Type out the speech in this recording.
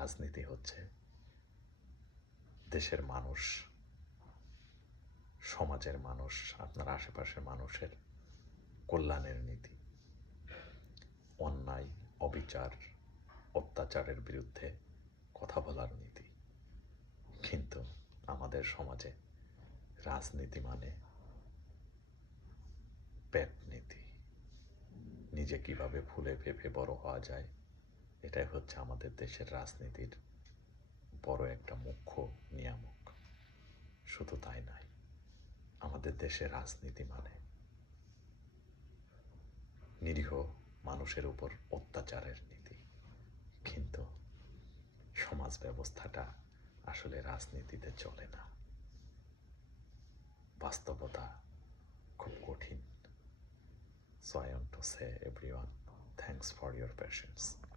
রাজনীতি হচ্ছে দেশের মানুষ, সমাজের মানুষ, আপনার আশেপাশের মানুষের কল্যাণের নীতি। অন্যায়, অবিচার, অত্যাচারের বিরুদ্ধে কথা বলার নীতি। কিন্তু আমাদের সমাজে রাজনীতি মানে পেট নীতি। নিজে কিভাবে ফুলে ফেঁপে বড় হওয়া যায়, এটাই হচ্ছে আমাদের দেশের রাজনীতির বড় একটা মুখ্য নিয়ামক। শুধু তাই নয়, আমাদের দেশের রাজনীতি মানে নিরীহ মানুষের উপর অত্যাচারের নীতি। কিন্তু সমাজ ব্যবস্থাটা আসলে রাজনীতিতে চলে না। বাস্তবতা খুব কঠিন। So I want to say everyone, thanks for your patience.